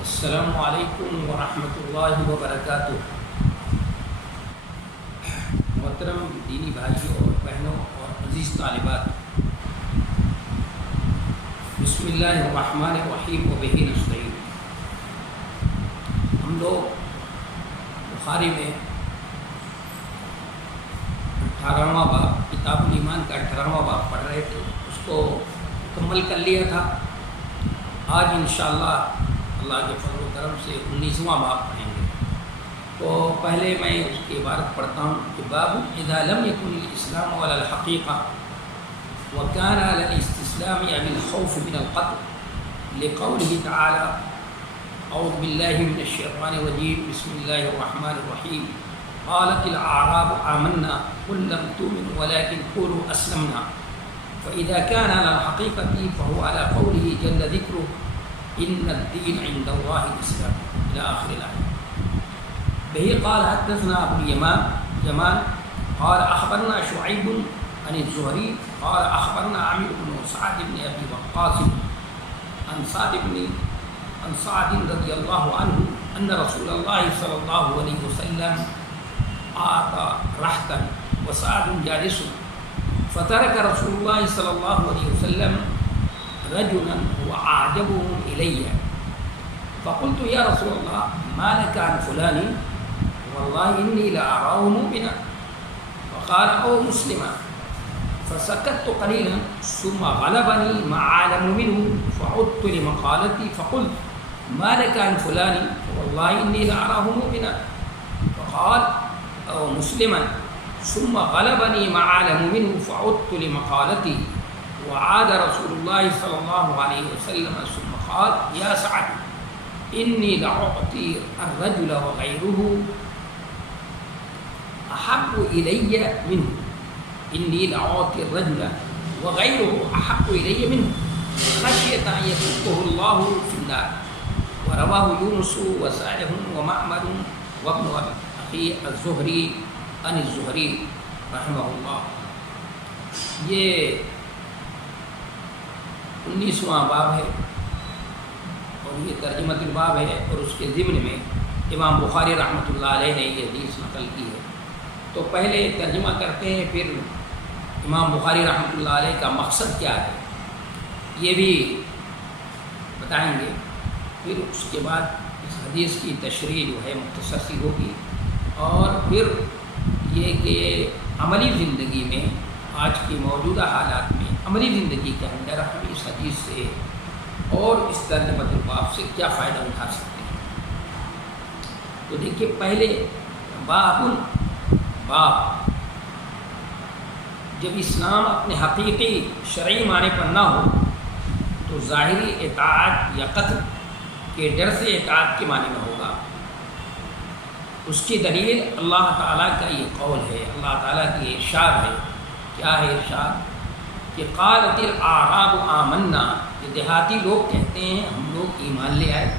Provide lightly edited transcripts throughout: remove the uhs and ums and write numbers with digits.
السلام علیکم ورحمۃ اللہ وبرکاتہ۔ محترم دینی بھائیوں اور بہنوں اور عزیز طالبات، بسم اللہ الرحمن الرحیم وبہ نستعین۔ ہم لوگ بخاری میں 18واں باب، کتاب الایمان کا 18واں باب پڑھ رہے تھے، اس کو مکمل کر لیا تھا۔ آج انشاءاللہ اللہ کے فضل و کرم سے 19واں باب پڑھیں گے۔ تو پہلے میں اس کی عبارت پڑھتا ہوں کہ باب اذا لم يكن الاسلام على الحقیقہ وكان على الاستسلام عن الخوف من القتل لقوله تعالى اعوذ باللہ من الشیطان الرجیم بسم اللہ الرحمن الرحیم قالت الاعراب آمنا قل لم تؤمنوا ولكن قولوا اسلمنا فاذا كان على الحقیقة فهو على قوله جل ذکره ان الدین عند اللہ الاسلام الى آخر الآیہ۔ بہی قال حدثنا ابو الیمان قال اخبرنا شعیب عن الزہری قال اخبرنا عامر بن سعد بن ابی وقاص عن سعد رضی اللہ عنہ ان رسول اللہ صلی اللہ علیہ وسلم اعطى رحتا وسعد جالس فترك رسول اللہ صلی اللہ علیہ وسلم رجلا وأعجبهم إلي فقلت يا رسول الله ما لك عن فلان والله إني لأراه مؤمنا فقال أو مسلما فسكت قليلا ثم غلبني ما أعلم منه فعدت لمقالتي فقلت ما لك عن فلان والله إني لأراه مؤمنا فقال أو مسلما ثم غلبني ما أعلم منه فعدت لمقالتي وعاد رسول اللہ صلی اللہ علیہ وسلم ثم قال یا سعد انی لأعطی الرجل وغیرہ احب الی منہ انی لأعطی الرجل وغیرہ احب الی منہ خشیۃ ان یکبہ اللہ فی النار۔ ورواه یونس وسالم ومعمر وابن اخی الزہری عن الزہری رحمہ اللہ۔ یہ 19واں باب ہے اور یہ ترجمۃ الباب ہے، اور اس کے ضمن میں امام بخاری رحمۃ اللہ علیہ نے یہ حدیث نقل کی ہے۔ تو پہلے ترجمہ کرتے ہیں، پھر امام بخاری رحمۃ اللہ علیہ کا مقصد کیا ہے یہ بھی بتائیں گے، پھر اس کے بعد اس حدیث کی تشریح جو ہے مختصر سی ہوگی، اور پھر یہ کہ عملی زندگی میں آج کی موجودہ حالات میں عملی زندگی کے اندر ہم اس حدیث سے اور اس ترجمۃ الباب سے کیا فائدہ اٹھا سکتے ہیں۔ تو دیکھیے، پہلے باب جب اسلام اپنے حقیقی شرعی معنی پر نہ ہو تو ظاہری اطاعت یا قتل کے ڈر سے اطاعت کے معنی میں ہوگا۔ اس کی دلیل اللہ تعالیٰ کا یہ قول ہے، اللہ تعالیٰ کی ارشاد ہے۔ کیا ہے ارشاد؟ کہ قالت الاعراب آمنا، یہ دیہاتی لوگ کہتے ہیں ہم لوگ ایمان لے آئے۔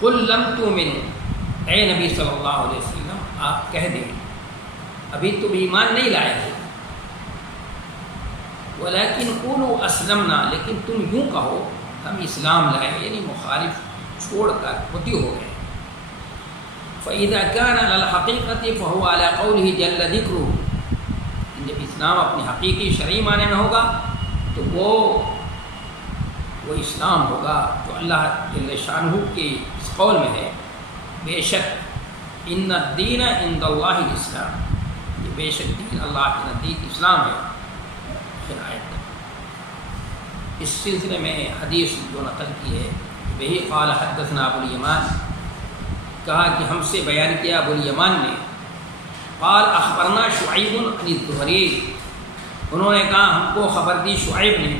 قل لم تؤمنوا، اے نبی صلی اللہ علیہ وسلم آپ کہہ دیں ابھی تم ایمان نہیں لائے ہو، ولیکن قولوا اسلمنا، لیکن تم یوں کہو ہم اسلام لائے، یعنی مخالف چھوڑ کر متی ہو گئے۔ فَإِذَا كَانَ عَلَى الْحَقِيقَةِ فَهُوَ عَلَى قَوْلِهِ جَلَّ ذِكْرُهُ، جب اسلام اپنے حقیقی شرعی معنی میں ہوگا تو وہ اسلام ہوگا جو اللہ جل شانہ کے اس قول میں ہے، بے شک ان الدین عند اللہ الاسلام، یہ بے شک دین اللہ کے نزدیک اسلام ہے۔ پھر آیت اس سلسلے میں حدیث جو نقل کی ہے، وہی قال حدثنا ابو الیمان، کہا کہ ہم سے بیان کیا ابو الیمان نے، قال اخبرنا شعیب عن الزہری، انہوں نے کہا ہم کو خبر دی شعیب نے،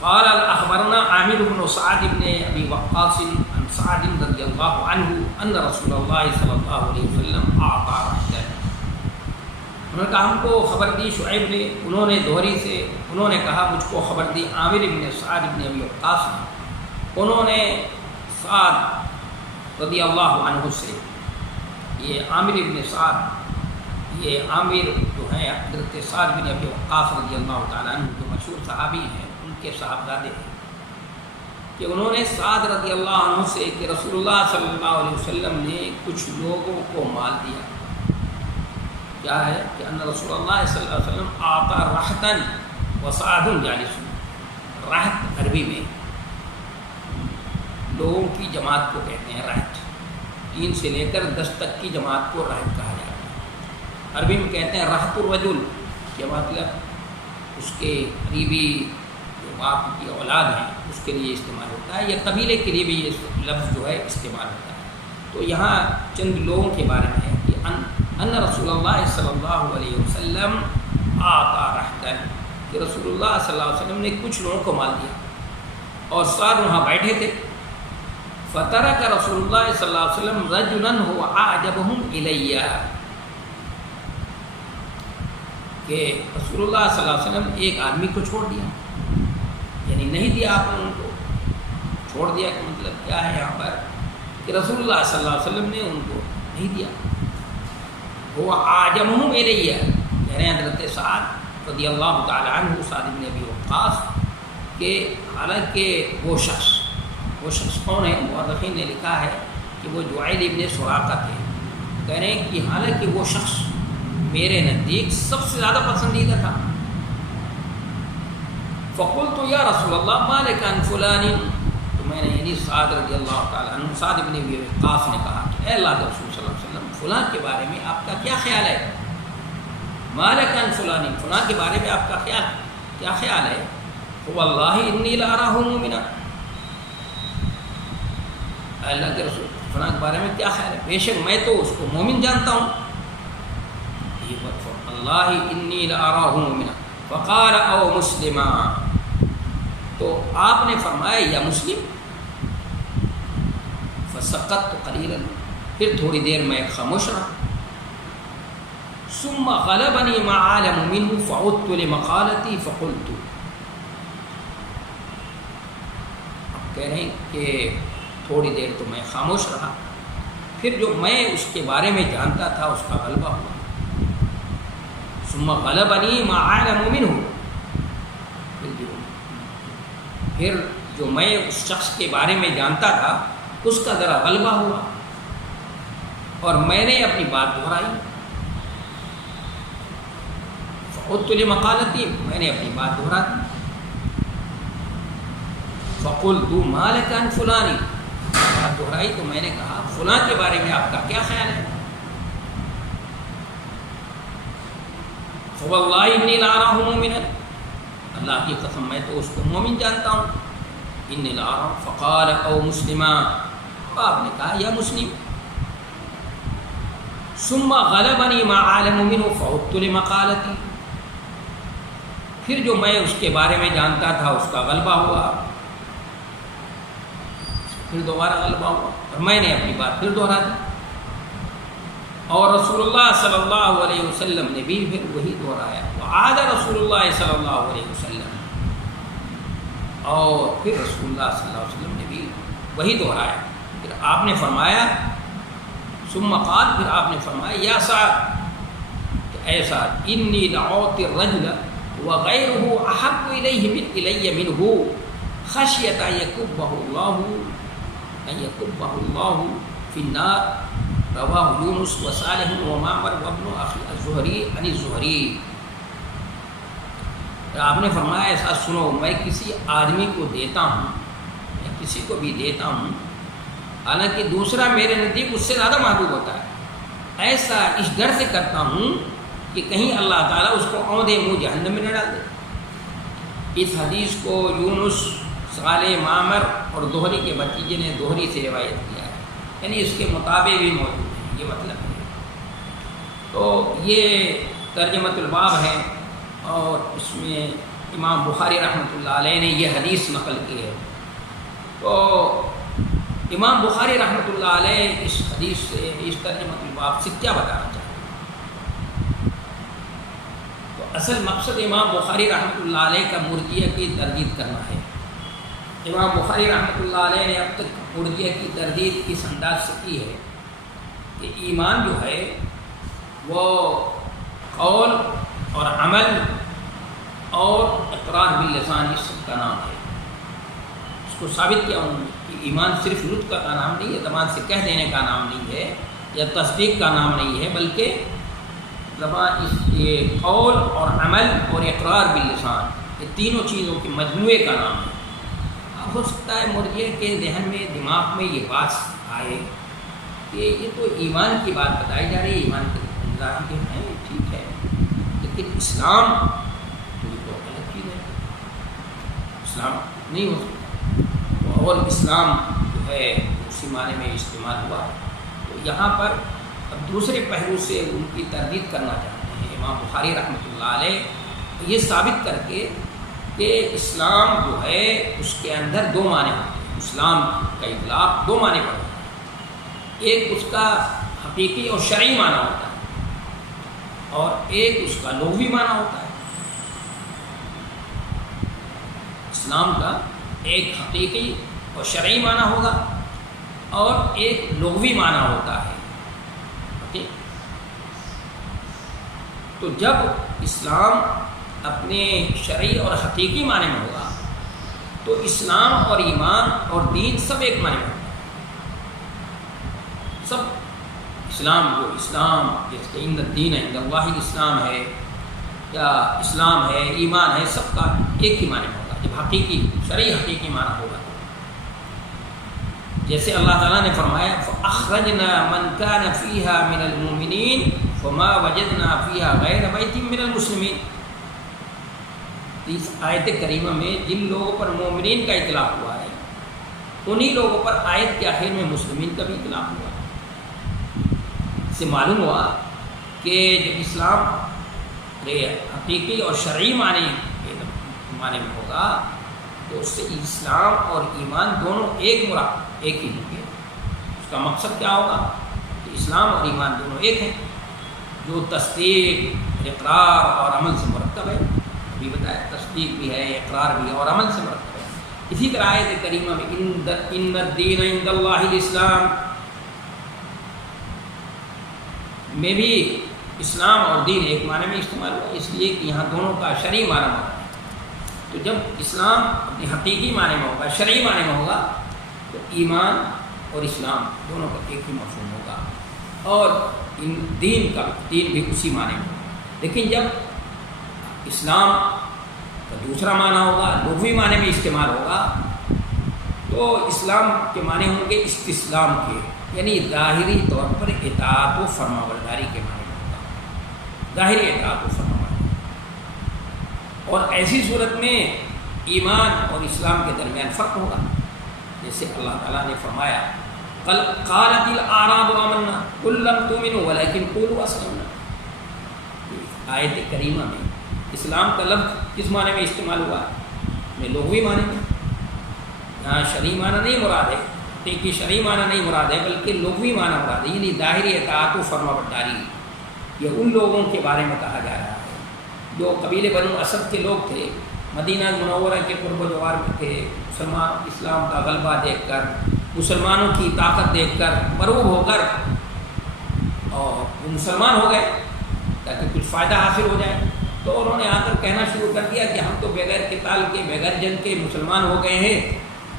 قال اخبرنا عامر بن سعد بن ابی وقاص عن سعد رضی اللہ عنہ ان رسول اللہ صلی اللہ علیہ وسلم اعطى رحتا، انہوں نے کہا ہم کو خبر دی شعیب نے، انہوں نے زہری سے انہوں نے کہا مجھ کو خبر دی عامر بن سعد بن ابی وقاص نے، انہوں نے سعد رضی اللہ عنہ سے، یہ عامر بن سعد، یہ عامر جو ہیں حضرت سعد بن ابی وقاص رضی اللہ تعالیٰ عنہ جو مشہور صحابی ہیں، ان کے صاحبزادے ہیں۔ کہ انہوں نے سعد رضی اللہ عنہ سے کہ رسول اللہ صلی اللہ علیہ وسلم نے کچھ لوگوں کو مال دیا. کیا ہے کہ ان رسول اللہ صلی اللہ علیہ وسلم آتا رحتن وسعد جالس. رحت عربی میں لوگوں کی جماعت کو کہتے ہیں رحت. 3 سے لے کر 10 تک کی جماعت کو رحت کہا جاتا ہے. عربی میں کہتے ہیں رحت الرجل. کیا مطلب اس کے قریبی جو باپ کی اولاد ہیں اس کے لیے استعمال ہوتا ہے, یا قبیلے کے لیے بھی یہ لفظ جو ہے استعمال ہوتا ہے. تو یہاں چند لوگوں کے بارے میں ہے کہ ان رسول اللہ صلی اللہ علیہ وسلم آتا رحتن, کہ رسول اللہ صلی اللہ علیہ وسلم نے کچھ لوگوں کو مال دیا اور سعد وہاں بیٹھے تھے. فترک رسول اللہ صلی اللہ علیہ وسلم رجلا هو اعجبهم الیہ, کہ رسول اللہ صلی اللہ علیہ وسلم ایک آدمی کو چھوڑ دیا, یعنی نہیں دیا آپ نے ان کو, چھوڑ دیا. کہ مطلب کیا ہے یہاں پر کہ رسول اللہ صلی اللہ علیہ وسلم نے ان کو نہیں دیا. وہ اعجبهم الیہ کہہ رہے ہیں حضرت سعد رضی اللہ تعالی عنہ, سعد بن ابی وقاص, کہ حالانکہ وہ شخص کون ہے؟ مورخین نے لکھا ہے کہ وہ جعیل ابن سراقہ تھے. کہہ رہے ہیں کہ حالانکہ وہ شخص میرے نزدیک سب سے زیادہ پسندیدہ تھا. فقلت یا رسول اللہ ما لک عن فلان, تو میں نے یعنی سعد رضی اللہ تعالیٰ عنہ, سعد ابن ابی وقاص نے کہا کہ اے اللہ کے رسول صلی اللہ علیہ وسلم, فلاں کے بارے میں آپ کا کیا خیال ہے؟ ما لک عن فلان, فلاں کے بارے میں آپ کا کیا خیال ہے؟ واللہ انی لاراه مومنا, اللہ کے رسول فلاں کے بارے میں کیا خیال ہے؟ بے شک میں تو اس کو مومن جانتا ہوں. اللہ انی لاراه مومنا فقال او مسلما, تو آپ نے فرمایا یا مسلم. فسقطت قلیلا, پھر تھوڑی دیر میں خاموش رہا. ثم غلبني ما عالم منه فعدت لمقالتي فقلت, کہہ رہے ہیں کہ تھوڑی دیر تو میں خاموش رہا, پھر جو میں اس کے بارے میں جانتا تھا اس کا غلبہ ہوا. ثم غلبني ما عالم منه, پھر جو میں اس شخص کے بارے میں جانتا تھا اس کا ذرا غلبہ ہوا اور میں نے اپنی بات دہرائی. فعدت لمقالتي, میں نے اپنی بات دہرا دی. فقلت ما لك عن فلان, بات دہرائی تو میں نے کہا فلاں کے بارے میں آپ کا کیا خیال ہے؟ فواللہ انی لاراه مومنا, اللہ کی قسم میں تو اس کو مومن جانتا ہوں. انی لاراه فقال او مسلما, آپ نے کہا یا مسلم. ثم غلبني ما عالم منه فعدت لمقالتي, پھر جو میں اس کے بارے میں جانتا تھا اس کا غلبہ ہوا, پھر دوبارہ غلبہ ہوا اور میں نے اپنی بات پھر دہرا دی. اور رسول اللہ صلی اللہ علیہ وسلم نے بھی پھر وہی دہرایا. وعاد رسول اللہ صلی اللہ علیہ وسلم, اور پھر رسول اللہ صلی اللہ علیہ وسلم نے بھی وہی دہرایا. پھر آپ نے فرمایا ثم قال, پھر آپ نے فرمایا یا سعد, اے سعد, انی دعوت الرجل وغیرہ احب الی منہ خشیۃ ان یکبہ اللہ فی النار. رواہ یونس و صالح و معمر و ابن اخی الزہری عن الزہری. آپ نے فرمایا ایسا سنو, میں کسی آدمی کو دیتا ہوں, میں کسی کو بھی دیتا ہوں, حالانکہ دوسرا میرے نزدیک اس سے زیادہ محبوب ہوتا ہے, ایسا اس ڈر سے کرتا ہوں کہ کہیں اللہ تعالیٰ اس کو عودے منہ جہنم میں نہ ڈال دے. اس حدیث کو یونس, صالح, معمر اور دوہری کے بھتیجے نے دوہری سے روایت کیا ہے, یعنی اس کے مطابق بھی موجود ہے, یہ مطلب ہے. تو یہ ترجمۃ الباب ہے اور اس میں امام بخاری رحمۃ اللہ علیہ نے یہ حدیث نقل کی ہے. تو امام بخاری رحمۃ اللہ علیہ اس حدیث سے, اس ترجمۃ الباب سے کیا بتانا چاہتے ہیں؟ تو اصل مقصد امام بخاری رحمۃ اللہ علیہ کا مرجئہ کی تردید کرنا ہے. امام بخاری رحمۃ اللہ علیہ نے اب تک مرجئہ کی تردید اس انداز سے کی ہے کہ ایمان جو ہے وہ قول اور عمل اور اقرار باللسان اس کا نام ہے. اس کو ثابت کیا انہوں نے کہ ایمان صرف نطق کا نام نہیں ہے، زبان سے کہہ دینے کا نام نہیں ہے یا تصدیق کا نام نہیں ہے، بلکہ زبان یہ قول اور عمل اور اقرار باللسان، یہ تینوں چیزوں کے مجموعے کا نام ہے۔ اب ہو سکتا ہے مرجئے کے ذہن میں دماغ میں یہ بات آئے کہ یہ تو ایمان کی بات بتائی جا رہی ہے، ایمان کے نظام کے ہیں، ٹھیک ہے، لیکن اسلام تو یہ تو غلط چیز ہے، اسلام نہیں ہو سکتا، اور اسلام جو ہے اسی معنی میں استعمال ہوا۔ تو یہاں پر اب دوسرے پہلو سے ان کی تردید کرنا چاہتے ہیں امام بخاری رحمۃ اللہ علیہ، یہ ثابت کر کے کہ اسلام جو ہے اس کے اندر دو معنی ہوتے ہیں، اسلام کا اطلاق دو معنی پر ہوتا ہے، ایک اس کا حقیقی اور شرعی معنی ہوتا ہے اور ایک اس کا لغوی معنی ہوتا ہے۔ اسلام کا ایک حقیقی اور شرعی معنی ہوگا اور ایک لغوی معنی ہوتا ہے۔ تو جب اسلام اپنے شرعی اور حقیقی معنی میں ہوگا تو اسلام اور ایمان اور دین سب ایک معنی میں ہوگا، سب اسلام جو اسلام جیسے ان الدین عند اللہ الاسلام ہے یا اسلام ہے، ایمان ہے، سب کا ایک ہی معنی میں ہوگا جب حقیقی شرعی حقیقی معنی ہوگا۔ جیسے اللہ تعالیٰ نے فرمایا فَأَخْرَجْنَا مَنْ كَانَ فِيهَا مِنَ الْمُؤْمِنِينَ فَمَا وَجَدْنَا فِيهَا غَيْرَ بَيْتٍ مِنَ الْمُسْلِمِينَ۔ اس آیت کریمہ میں جن لوگوں پر مومنین کا اطلاق ہوا ہے انہی لوگوں پر آیت کے آخر میں مسلمین کا بھی اطلاق ہوا ہے۔ اس سے معلوم ہوا کہ جب اسلام حقیقی اور شرعی معنی میں ہوگا تو اس سے اسلام اور ایمان دونوں ایک ہی ہوں گے۔ اس کا مقصد کیا ہوگا کہ اسلام اور ایمان دونوں ایک ہیں، جو تصدیق، اقرار اور عمل سے مرکب ہے۔ ابھی بتایا تصدیق بھی ہے، اقرار بھی ہے اور عمل سے مرکب ہے۔ اسی طرح آیت کریمہ میں ان الدین عند اللہ الاسلام میں بھی اسلام اور دین ایک معنی میں استعمال ہوا، اس لیے کہ یہاں دونوں کا شرعی معنی ہوگا۔ تو جب اسلام اپنی حقیقی معنی میں ہوگا، شرعی معنی میں ہوگا، تو ایمان اور اسلام دونوں کا ایک ہی مفہوم ہوگا، اور دین بھی اسی معنی میں ہوگا۔ لیکن جب اسلام کا دوسرا معنی ہوگا، لغوی معنی میں استعمال ہوگا، تو اسلام کے معنی ہوں گے استسلام کے، یعنی ظاہری طور پر اطاعت و فرمانبرداری کے معنی میں ہوگا، ظاہری اطاعت و فرمانبرداری۔ اور ایسی صورت میں ایمان اور اسلام کے درمیان فرق ہوگا، جیسے اللہ تعالیٰ نے فرمایا قالت الاعراب آمنا قل لم تؤمنوا ولكن قولوا اسلمنا۔ آیت کریمہ میں اسلام کا لفظ کس معنی میں استعمال ہوا ہے؟ لغوی معنی میں، یہاں شرعی معنی نہیں مراد ہے، حقیقی شرعی معنی نہیں مراد ہے، بلکہ لغوی معنی مراد ہے، یعنی ظاہری اطاعت و فرمانبرداری۔ یہ ان لوگوں کے بارے میں کہا جا رہا ہے جو قبیلے بنو اسد کے لوگ تھے، مدینہ منورہ کے قرب و جوار میں تھے، مسلمان اسلام کا غلبہ دیکھ کر، مسلمانوں کی طاقت دیکھ کر مرعوب ہو کر اور وہ مسلمان ہو گئے تاکہ کچھ فائدہ حاصل ہو جائے، تو انہوں نے آ کر کہنا شروع کر دیا کہ ہم تو بغیر قتال کے، بغیر جنگ کے مسلمان ہو گئے ہیں،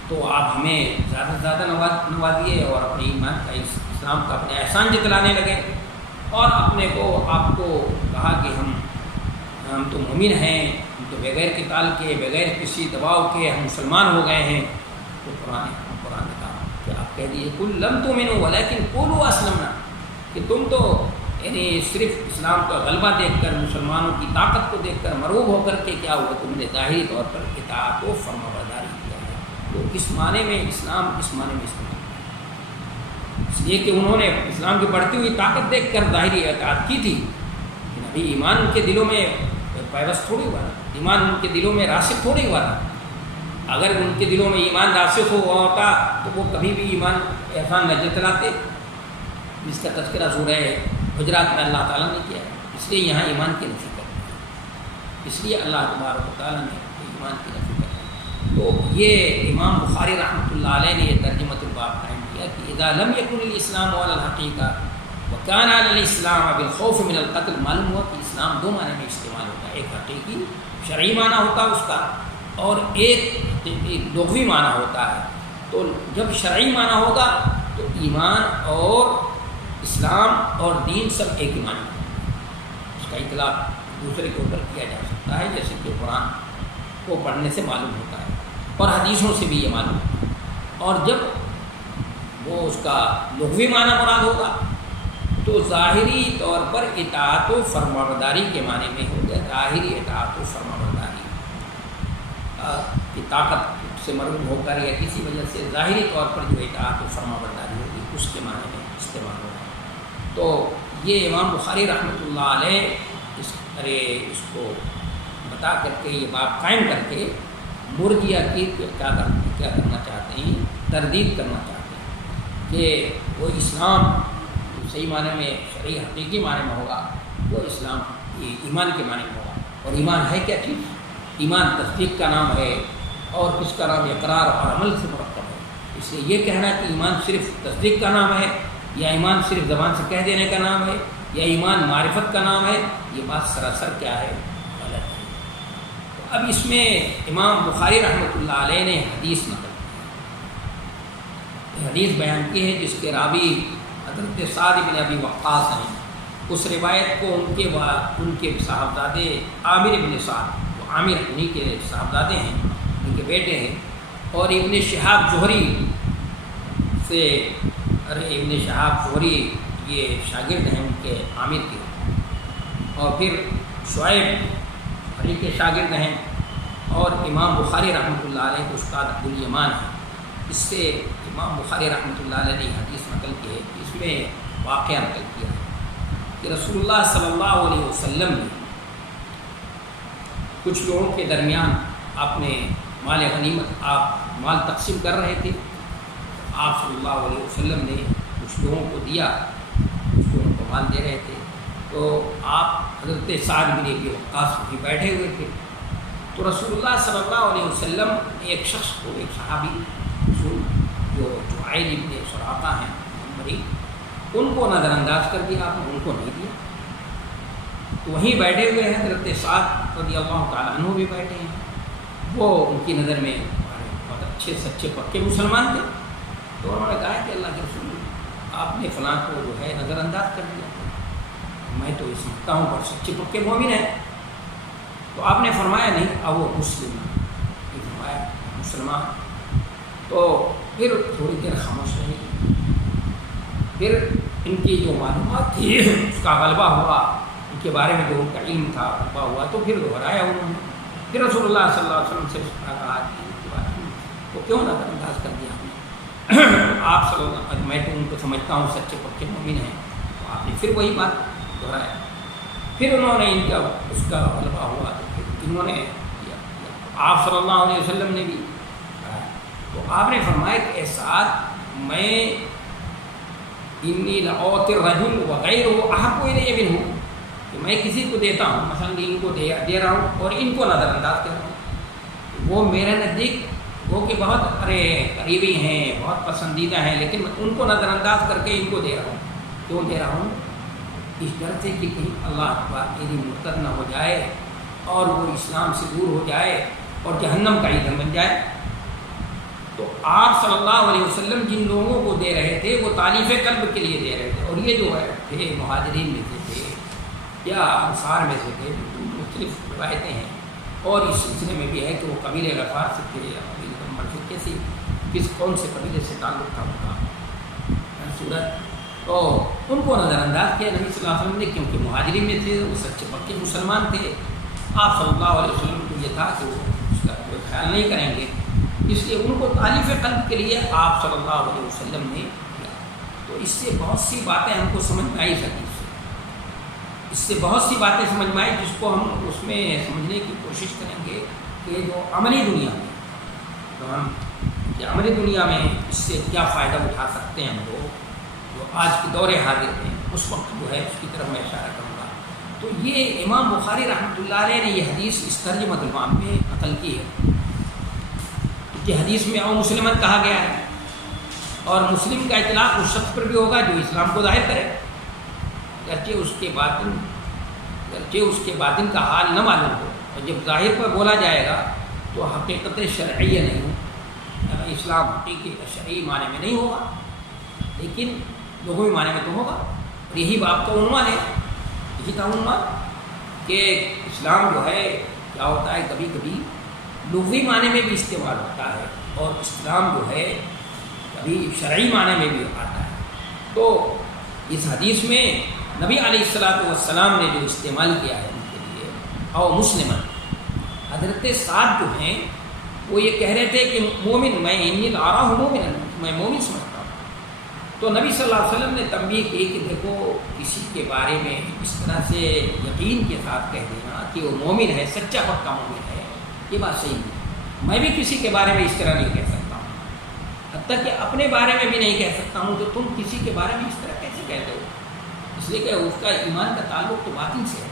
تو آپ ہمیں زیادہ سے زیادہ نوازیے، اور اپنے ایمان کا، اسلام کا اپنے احسان جتلانے لگے، اور اپنے کو آپ کو کہا کہ ہم تو مومن ہیں، ہم تو بغیر قتال کے، بغیر کسی دباؤ کے ہم مسلمان ہو گئے ہیں۔ تو قرآن نے کہا کہ آپ کہہ دیجیے قل لم تؤمنوا ولكن قولوا اسلمنا، کہ تم تو یعنی صرف اسلام کا غلبہ دیکھ کر، مسلمانوں کی طاقت کو دیکھ کر مرعوب ہو کر کے کیا ہوا، تم نے ظاہری طور پر اطاعت و فرمانبرداری کیا ہے۔ تو اس معنی میں اسلام اس معنی میں استعمال کیا، اس لیے کہ انہوں نے اسلام کی بڑھتی ہوئی طاقت دیکھ کر ظاہری اطاعت کی تھی، لیکن ابھی ایمان ان کے دلوں میں پیوست تھوڑی ہوا تھا، ایمان ان کے دلوں میں راسخ تھوڑی ہوا تھا۔ اگر ان کے دلوں میں ایمان راسخ ہوا ہوتا تو وہ کبھی بھی ایمان احسان نہ جتلاتے، جس کا تذکرہ سورہ حجرات میں اللہ تعالیٰ نے کیا، اس لیے یہاں ایمان کی نفی کر دی، اس لیے اللہ تبارک و تعالیٰ نے ایمان کی نفی کر دی۔ تو یہ امام بخاری رحمۃ اللہ علیہ نے یہ ترجمۃ الباب قائم کیا کہ اذا لم يكن الاسلام على الحقیقہ وكان على الاسلام بالخوف من القتل، معلوم ہوا کہ اسلام دو معنی میں استعمال ہوتا ہے، ایک حقیقی شرعی معنی ہوتا ہے اس کا، اور ایک لغوی معنی ہوتا ہے. تو جب شرعی معنی ہوگا تو ایمان اور اسلام اور دین سب ایک ہی معنی ہوگا. اس کا اطلاق دوسرے کے اوپر کیا جا سکتا ہے، جیسے کہ قرآن کو پڑھنے سے معلوم ہوتا ہے اور حدیثوں سے بھی یہ معلوم ہوتا ہے. اور جب وہ اس کا لغوی معنی مراد ہوگا تو ظاہری طور پر اطاعت و فرمانبرداری کے معنی میں ہوگا. ظاہری اطاعت و فرمانبرداری کی طاقت سے مرغوب ہو کر یا کسی وجہ سے ظاہری طور پر جو اطاعت و فرمانبرداری ہوگی اس کے معنی میں استعمال ہوگا. تو یہ امام بخاری رحمۃ اللہ علیہ اس کو بتا کر کے یہ بات قائم کر کے مرجئہ کی کیا کرنا چاہتے ہیں، تردید کرنا چاہتے ہیں کہ وہ اسلام صحیح معنی میں شرعی حقیقی معنی میں ہوگا، وہ اسلام ایمان کے معنی میں ہوگا. اور ایمان ہے کیا چیز؟ ایمان تصدیق کا نام ہے اور اس کا نام اقرار اور عمل سے مرکب ہے. اس لیے یہ کہنا کہ ایمان صرف تصدیق کا نام ہے یا ایمان صرف زبان سے کہہ دینے کا نام ہے یا ایمان معرفت کا نام ہے، یہ بات سراسر کیا ہے؟ غلط ہے. تو اب اس میں امام بخاری رحمۃ اللہ علیہ نے حدیث نقل کی، حدیث بیان کی ہے جس کے راوی حضرت سعد بن ابی وقاص ہیں. اس روایت کو ان کے صاحبزادے عامر بن سعد، وہ عامر انہی کے صاحبزادے ہیں، ان کے بیٹے ہیں. اور ابن شہاب زہری سے، ابن شہاب زہری یہ شاگرد ہیں ان کے عامر کے، اور پھر شعیب علی کے شاگرد ہیں، اور امام بخاری رحمۃ اللہ علیہ کے استاد عبدالیمان ہیں. اس سے امام بخاری رحمۃ اللہ علیہ نے حدیث نقل کی ہے. اس میں واقعہ نقل کیا ہے کہ رسول اللہ صلی اللہ علیہ وسلم نے کچھ لوگوں کے درمیان اپنے مال غنیمت آپ مال تقسیم کر رہے تھے. آپ صلی اللہ علیہ وسلم نے کچھ لوگوں کو دیا، کچھ لوگوں کو مال دے رہے تھے. تو آپ حضرت سعد بن ابی وقاص بھی بیٹھے ہوئے تھے. تو رسول اللہ صلی اللہ علیہ وسلم نے ایک شخص کو، ایک صحابی جو عائل ابن سراقہ ہیں عمری، ان کو نظر انداز کر دیا، آپ نے ان کو نہیں دیا. تو وہیں بیٹھے ہوئے ہیں حضرت سعد رضی اللہ تعالیٰ عنہ بھی بیٹھے ہیں. وہ ان کی نظر میں بہت اچھے سچے پکے مسلمان تھے. تو انہوں نے کہا کہ اللہ کے رسول آپ نے فلاں کو جو ہے نظر انداز کر دیا، میں تو یہ سمجھتا ہوں بہت سچے پکے مومن ہیں. تو آپ نے فرمایا نہیں، اب وہ مسلم، یہ فرمایا مسلمان. تو پھر تھوڑی دیر خاموش رہی. پھر ان کی جو معلومات تھی اس کا غلبہ ہوا، ان کے بارے میں جو ان کا علم تھا غلبہ ہوا. تو پھر دہرایا انہوں نے. پھر رسول اللہ صلی اللہ علیہ وسلم سے اس طرح کہا کہ ان کے بارے میں وہ کیوں نظر انداز کر دیا ہم نے؟ آپ صلی اللہ علیہ وسلم، میں تو ان کو سمجھتا ہوں سچے پکے مومن ہیں. تو آپ نے پھر وہی بات دہرایا. پھر انہوں نے ان کا اس کا غلبہ ہوا تو پھر انہوں نے کیا. آپ صلی اللہ علیہ وسلم نے بھی کہا. تو آپ نے فرمایا کہ ساتھ میں انی لأعطی الرجل وغیرہ احب الی منہ، کہ میں کسی کو دیتا ہوں، مثلا ان کو دے رہا ہوں اور ان کو نظر انداز کر رہا ہوں، وہ میرے نزدیک وہ کہ بہت قریبی ہیں، بہت پسندیدہ ہیں، لیکن میں ان کو نظر انداز کر کے ان کو دے رہا ہوں. کیوں دے رہا ہوں؟ اس ڈر سے کہ کہیں اللہ اکبر میری مرتد نہ ہو جائے اور وہ اسلام سے دور ہو جائے اور جہنم کا ایندھن بن جائے. تو آپ صلی اللہ علیہ وسلم جن لوگوں کو دے رہے تھے وہ تالیف قلب کے لیے دے رہے تھے. اور یہ جو ہے تھے مہاجرین میں سے تھے یا انصار میں سے تھے، مختلف روایتیں ہیں. اور اس سلسلے میں بھی ہے کہ وہ قبیلے غفار سے تھے یا قبیلے عمر سے، کیسی کون سے قبیلے سے تعلق تھا ان کا صورت. تو ان کو نظر انداز کیا نبی صلی اللہ علیہ وسلم نے، کیونکہ مہاجرین میں تھے، وہ سچے پکے مسلمان تھے. آپ صلی اللہ علیہ وسلم کو یہ تھا کہ وہ اس کا کوئی خیال نہیں کریں گے، اس لیے ان کو تالیف قلب کے لیے آپ صلی اللہ علیہ وسلم نے کیا. تو اس سے بہت سی باتیں ہم کو سمجھ میں آئی سکتی، اس سے بہت سی باتیں سمجھ میں آئی جس کو ہم اس میں سمجھنے کی کوشش کریں گے کہ جو عملی دنیا میں، تو ہم عملی دنیا میں اس سے کیا فائدہ اٹھا سکتے ہیں ہم لوگ جو آج کے دور حاضر ہیں. اس وقت جو ہے اس کی طرف میں اشارہ کروں گا. تو یہ امام بخاری رحمۃ اللہ علیہ نے یہ حدیث اس ترجمۃ الامام میں نقل کی ہے کہ حدیث میں او مسلمن کہا گیا ہے، اور مسلم کا اطلاق اس شخص پر بھی ہوگا جو اسلام کو ظاہر کرے، گرچہ اس کے باطن کا حال نہ معلوم ہو. اور جب ظاہر پر بولا جائے گا تو حقیقت شرعیہ نہیں ہو، اسلام حقیقی شرعی معنی میں نہیں ہوگا، لیکن لغوی معنی میں تو ہوگا۔ اور یہی بات کا عنوان ہے، یہی تھا عنوان کہ اسلام جو ہے کیا ہوتا ہے، کبھی کبھی لغوی معنی میں بھی استعمال ہوتا ہے اور اسلام جو ہے کبھی شرعی معنی میں بھی آتا ہے۔ تو اس حدیث میں نبی علیہ السلام نے جو استعمال کیا ہے ان کے لیے او مسلمان، حضرت سعد جو ہیں وہ یہ کہہ رہے تھے کہ مومن، میں انی ارا ہوں مومن، میں مومن سمجھتا ہوں۔ تو نبی صلی اللہ علیہ وسلم نے تنبیہ کی کہ دیکھو کسی کے بارے میں اس طرح سے یقین کے ساتھ کہہ دینا کہ وہ مومن ہے، سچا پکا مومن ہے، یہ بات صحیح نہیں۔ میں بھی کسی کے بارے میں اس طرح نہیں کہہ سکتا ہوں، حتیٰ کہ اپنے بارے میں بھی نہیں کہہ سکتا ہوں، تو تم کسی کے بارے میں اس طرح کیسے کہتے ہو؟ اس لیے کہ اس کا ایمان کا تعلق تو باطن سے ہے۔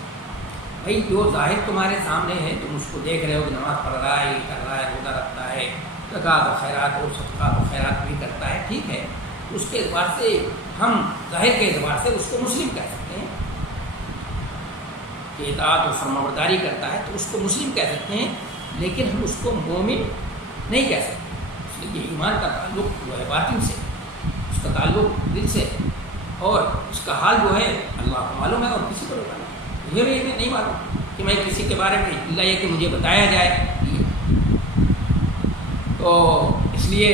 بھائی جو ظاہر تمہارے سامنے ہے، تم اس کو دیکھ رہے ہو کہ نماز پڑھ رہا ہے، یہ کر رہا ہے، روزہ رکھتا ہے، زکوٰۃ و خیرات اور صدقات و خیرات بھی کرتا ہے، ٹھیک ہے، اس کے اعتبار سے ہم ظاہر کے اعتبار سے اس کو مسلم کہہ سکتے ہیں کہ اطاعت و فرمانبرداری کرتا ہے تو اس کو مسلم کہہ سکتے ہیں، لیکن ہم اس کو مومن نہیں کہہ سکتے، اس لیے کہ ایمان کا تعلق جو ہے باطن سے، اس کا تعلق دل سے، اور اس کا حال جو ہے اللہ کو معلوم ہے اور کسی کو نہیں معلوم۔ مجھے بھی نہیں معلوم کہ میں کسی کے بارے میں اللہ یہ کہ مجھے بتایا جائے۔ تو اس لیے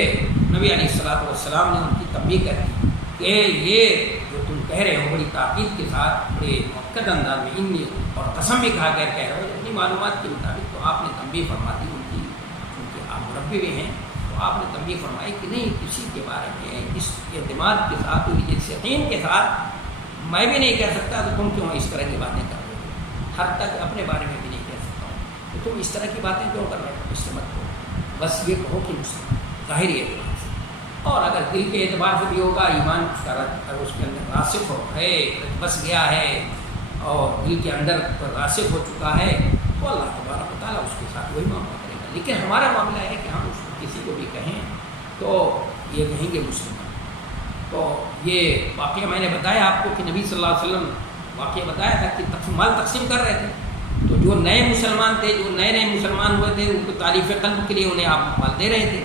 نبی علیہ السلام نے ان کی تنبیہ کر دی کہ یہ جو تم کہہ رہے ہو بڑی تاکید کے ساتھ، بڑے مؤکد انداز میں انی اور قسم بھی کھا کر کہہ رہے ہو اپنی معلومات کے مطابق، تو آپ نے تنبیہ فرما دی ان کی، کیونکہ آپ مربی بھی ہیں، تو آپ نے تنبیہ فرمائی کہ نہیں، کسی کے بارے میں اس اعتماد کے ساتھ اور اس یقین کے ساتھ میں بھی نہیں کہہ سکتا، تو تم کیوں اس طرح کی باتیں کر رہے ہو؟ حد تک اپنے بارے میں بھی نہیں کہہ سکتا ہوں، تو تم اس طرح کی باتیں کیوں کر رہے ہو؟ اس سے مت کرو، بس یہ کہو کہ مسلم ظاہری اعتبار سے، اور اگر دل کے اعتبار سے بھی ہوگا، ایمان اس کا اگر اس کے اندر راسخ ہو ہے، بس گیا ہے اور دل کے اندر راسخ ہو چکا ہے، تو اللہ تبارک و تعالیٰ اس کے ساتھ وہی معاملہ کرے گا۔ لیکن ہمارا معاملہ ہے کہ ہم اس کو کسی کو بھی کہیں تو یہ کہیں گے مسلمان۔ تو یہ واقعہ میں نے بتایا آپ کو کہ نبی صلی اللہ علیہ وسلم واقعہ بتایا تھا کہ مال تقسیم کر رہے تھے، تو جو نئے مسلمان تھے، جو نئے مسلمان ہوئے تھے، ان کو تعریف قلب کے لیے انہیں آپ مال دے رہے تھے،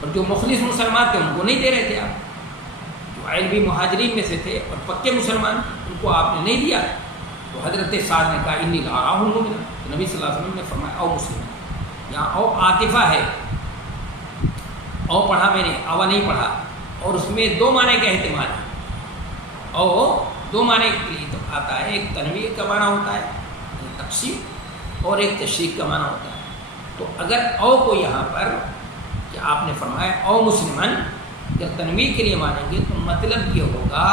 اور جو مخلص مسلمان تھے ان کو نہیں دے رہے تھے آپ، جو عربی مہاجرین میں سے تھے اور پکے مسلمان ان کو آپ نے نہیں دیا۔ تو حضرت سعد نے کہا انی لا ہوں مومنا، تو نبی صلی اللہ علیہ وسلم نے فرمایا او مسلم، یہاں او عاطفہ ہے، او پڑھا میں نے، آوا نہیں پڑھا، اور اس میں دو معنی کا احتمال ہے، او دو معنی کے لیے تو آتا ہے، ایک تنویر کا معنی ہوتا ہے تقسیم، اور ایک تشریق کا معنی ہوتا ہے۔ تو اگر او کو یہاں پر کہ آپ نے فرمایا او مسلمان، جب تنویر کے لیے مانیں گے تو مطلب یہ ہوگا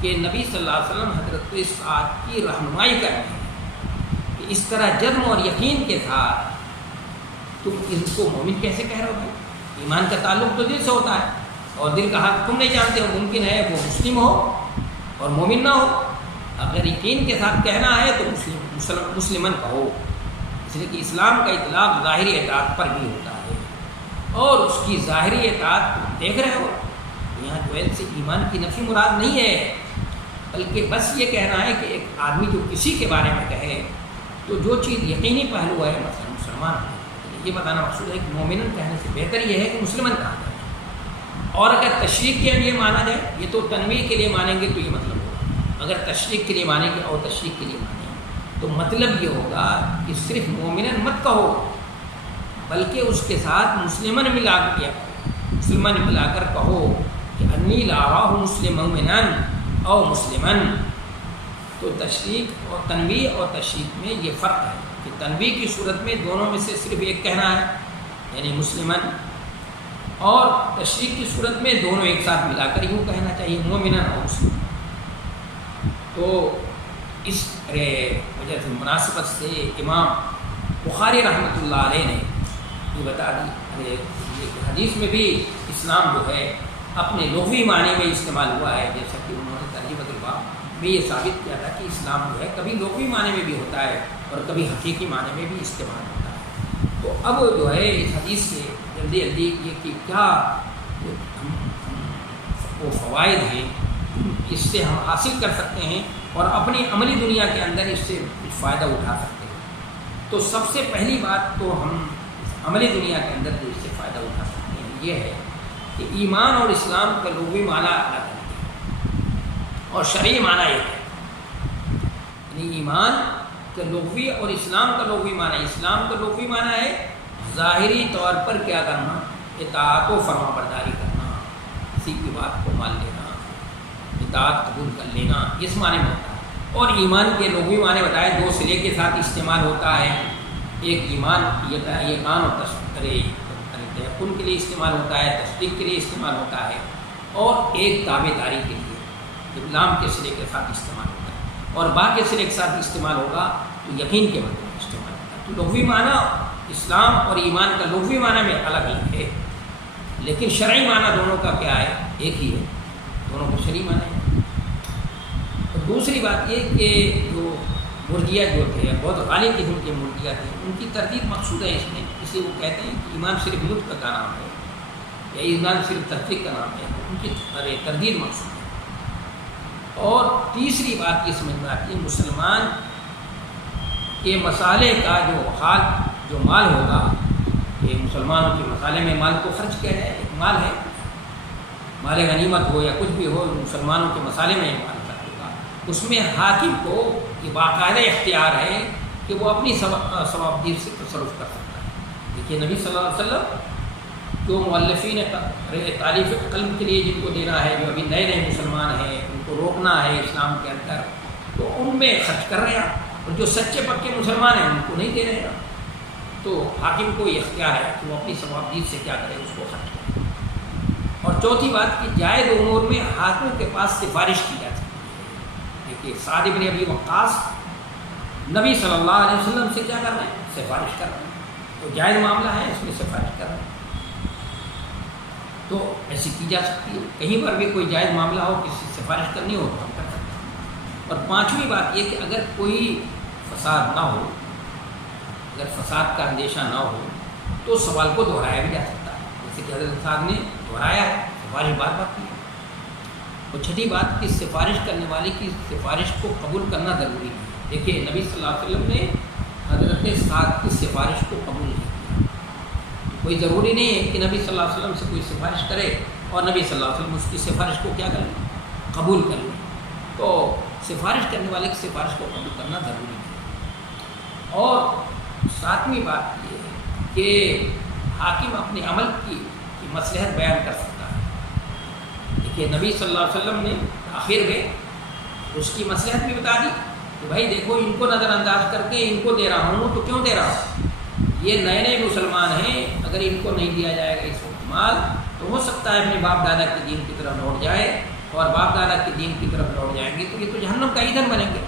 کہ نبی صلی اللہ علیہ وسلم حضرت سعد کی رہنمائی کر رہے ہیں کہ اس طرح جزم اور یقین کے ساتھ تم ان کو مومن کیسے کہہ رہے ہو؟ بھائی ایمان کا تعلق تو دل سے ہوتا ہے، اور دل کا حق تم نہیں جانتے ہو، ممکن ہے وہ مسلم ہو اور مومن نہ ہو۔ اگر یقین کے ساتھ کہنا ہے تو مسلمان کہو، اس لیے کہ اسلام کا اطلاق ظاہری اطاعت پر بھی ہوتا ہے، اور اس کی ظاہری اطاعت تم دیکھ رہے ہو، یہاں جو ہے سے ایمان کی نفی مراد نہیں ہے، بلکہ بس یہ کہنا ہے کہ ایک آدمی جو کسی کے بارے میں کہے تو جو چیز یقینی پہلو ہے، مثلا مسلمان ہے، یہ بتانا مقصود ہے کہ مومن کہنے سے بہتر یہ ہے کہ مسلمان کہا جائے۔ اور اگر تشریق کے لیے مانا جائے، یہ تو تنویر کے لیے مانیں گے تو یہ مطلب ہوگا، اگر تشریق کے لیے مانیں گے اور تشریق کے لیے مانیں گے تو مطلب یہ ہوگا کہ صرف مومنن مت کہو، بلکہ اس کے ساتھ مسلمان ملا کر مسلمان ملا کر کہو کہ انی لا اراه مسلما مومنا او مسلمان۔ تو تشریق اور تنویر اور تشریق میں یہ فرق ہے کہ تنویر کی صورت میں دونوں میں سے صرف ایک کہنا ہے یعنی مسلمان، اور تشریق کی صورت میں دونوں ایک ساتھ ملا کر یوں کہنا چاہیے مومنا اور مسلم۔ تو اس وجہ سے مناسبت سے امام بخاری رحمۃ اللہ علیہ نے یہ بتا دی، حدیث میں بھی اسلام جو ہے اپنے لغوی معنی میں استعمال ہوا ہے، جیسا کہ انہوں نے ترجمۃ الباب میں یہ ثابت کیا تھا کہ اسلام جو ہے کبھی لغوی معنی میں بھی ہوتا ہے اور کبھی حقیقی معنی میں بھی استعمال ہوتا ہے۔ تو اب جو ہے اس حدیث سے جلدی یہ کہ کیا وہ فوائد ہیں اس سے ہم حاصل کر سکتے ہیں اور اپنی عملی دنیا کے اندر اس سے کچھ فائدہ اٹھا سکتے ہیں۔ تو سب سے پہلی بات تو ہم اس عملی دنیا کے اندر جو اس سے فائدہ اٹھا سکتے ہیں یہ ہے کہ ایمان اور اسلام کا لغوی معنی الگ ہے اور شرعی معنی ایک ہے. یعنی ایمان کا لغوی اور اسلام کا لغوی معنی، اسلام کا لغوی معنی ہے ظاہری طور پر کیا کرنا، اطاعت و فرما برداری کرنا، کسی کی بات کو مان لینا، اطاعت قبول کر لینا، اس معنی میں ہوتا ہے. اور ایمان کے لغوی معنی بتائے دو صلے کے ساتھ استعمال ہوتا ہے. ایک ایمان ایمان اور تیقن کے لیے استعمال ہوتا ہے، تصدیق کے لیے استعمال ہوتا ہے، اور ایک تابع داری کے لیے اسلام کے صلے کے ساتھ استعمال ہوتا ہے. اور با کے صلے کے ساتھ استعمال ہوگا تو یقین کے مطلب استعمال ہوتا ہے. تو لغوی معنی اسلام اور ایمان کا لغوی معنی میں الگ الگ ہے، لیکن شرعی معنی دونوں کا کیا ہے، ایک ہی ہے، دونوں کو شرعی معنی ہے. اور دوسری بات یہ کہ جو مرجئہ جو تھے بہت غالب قسم کے مرجئہ تھے، ان کی تردید مقصود ہے اس میں، اس لیے وہ کہتے ہیں کہ ایمان صرف نطق کا نام ہے یا ایمان صرف تصدیق کا نام ہے، ان کی تردید مقصود ہے. اور تیسری بات یہ سمجھ میں آتی ہے مسلمان کے مسالے کا جو مال ہوگا، یہ مسلمانوں کے مسالے میں مال کو خرچ کیا جائے، ایک مال ہے، مال غنیمت ہو یا کچھ بھی ہو، مسلمانوں کے مسالے میں مال خرچ ہوگا. اس میں حاکم کو یہ باقاعدہ اختیار ہے کہ وہ اپنی ثوابدید سے تصرف کر سکتا ہے. دیکھیے نبی صلی اللہ علیہ وسلم جو مؤلفین تعلیف قلب کے لیے جن کو دینا ہے، جو ابھی نئے نئے مسلمان ہیں ان کو روکنا ہے اسلام کے اندر، تو ان میں خرچ کر رہے ہیں، اور جو سچے پکے مسلمان ہیں ان کو نہیں دے رہے ہیں. تو حاکم کو یہ اختیار ہے کہ وہ اپنی ثوابدید سے کیا کرے، اس کو خرچ کرے. اور چوتھی بات کہ جائز امور میں حاکم کے پاس سفارش کی جا سکتی ہے. دیکھیے سعد بن ابی وقاص نبی صلی اللہ علیہ وسلم سے کیا کر رہے ہیں، سفارش کر رہے ہیں. تو جائز معاملہ ہے، اس میں سفارش کر رہے ہیں، تو ایسی کی جا سکتی ہے. کہیں پر بھی کوئی جائز معاملہ ہو، کسی سے سفارش کرنی ہو تو ہم کر سکتے ہیں. اور پانچویں بات یہ کہ اگر کوئی فساد نہ ہو، اگر فساد کا اندیشہ نہ ہو تو سوال کو دہرایا بھی جا سکتا ہے، جیسے کہ حضرت صاحب نے دہرایا ہے، سفارش بار بار کی ہے. اور چھٹی بات کہ سفارش کرنے والے کی سفارش کو قبول کرنا ضروری ہے. دیکھیے نبی صلی اللہ علیہ وسلم نے حضرت صاحب کی سفارش کو قبول نہیں کیا. کوئی ضروری نہیں ہے کہ نبی صلی اللہ علیہ وسلم سے کوئی سفارش کرے اور نبی صلی اللہ علیہ وسلم اس کی سفارش کو کیا کر لیں، قبول کر لیں. تو سفارش کرنے والے کی سفارش کو قبول کرنا ضروری ہے. اور ساتویں بات یہ ہے کہ حاکم اپنے عمل کی مصلحت بیان کر سکتا ہے. دیکھیے نبی صلی اللہ علیہ وسلم نے آخر میں اس کی مصلحت بھی بتا دی کہ بھائی دیکھو ان کو نظر انداز کر کے ان کو دے رہا ہوں تو کیوں دے رہا ہوں، یہ نئے نئے مسلمان ہیں، اگر ان کو نہیں دیا جائے گا اس وقت مال تو ہو سکتا ہے اپنے باپ دادا کے دین کی طرف لوٹ جائے، اور باپ دادا کے دین کی طرف لوٹ جائیں گے تو یہ تو جہنم کا ایندھن بنیں گے.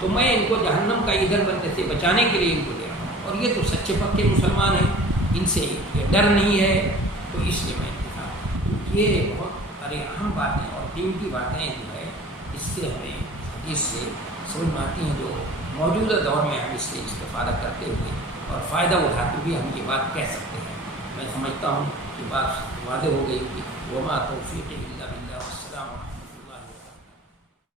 تو میں ان کو جہنم کا ایندھن بننے سے بچانے کے لیے ان کو دے رہا ہوں، اور یہ تو سچے پکے مسلمان ہیں، ان سے یہ ڈر نہیں ہے، تو اس لیے میں انتخاب. یہ بہت ساری اہم باتیں اور قیمتی باتیں جو ہے اس سے ہمیں اس سے سمجھ میں آتی ہیں، جو موجودہ دور میں ہم اس سے استفادہ کرتے ہوئے اور فائدہ اٹھاتے ہوئے ہم یہ بات کہہ سکتے ہیں. میں سمجھتا ہوں کہ بات واضح ہو گئی کہ وما توفیق الا باللہ. السلام علیکم.